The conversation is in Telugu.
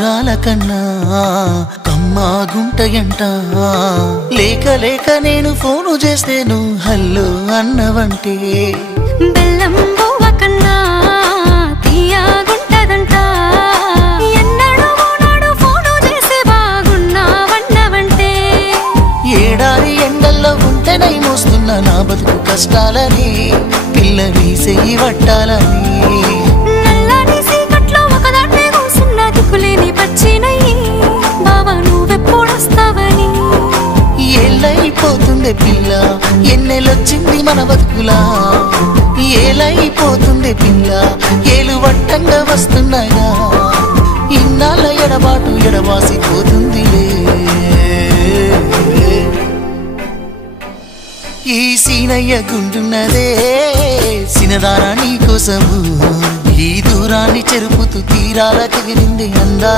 మధురాల కన్నా కమ్మాగుంటయంట లేక లేక నేను ఫోను చేస్తే నువ్వు హల్లో అన్నవంటే బెల్లం బువ్వ కన్నా తీయగుంటదంట ఎన్నడూ నాడు ఫోను చేసి బాగున్నావన్నవంటే ఏడాది ఎండల్లో ఉంటేనై మోస్తున్న నా బతుకు కష్టాలని పిల్లని చెయ్యి పట్టాలని నల్లని సీకట్లో ఒకదాన్నే కూసున్న దిక్కులేని పచ్చినయ్యి బావా నువ్వెప్పుడొస్తావని ఏళ్ళైపోతుండే పిల్ల ఎన్నెలొచ్చింది మన బతుకులా ఏలైపోతుండే పిల్ల ఏలు వట్టంగా వస్తున్నాయా ఇన్నాళ్ళ ఎడబాటు ఎడవాసిపోతుందిలే ఈ సీనయ్య గుంటున్నదే సినదారా నీ కోసము ఈ దూరాన్ని చెరుపుతూ తీరాల కగిరింది అందా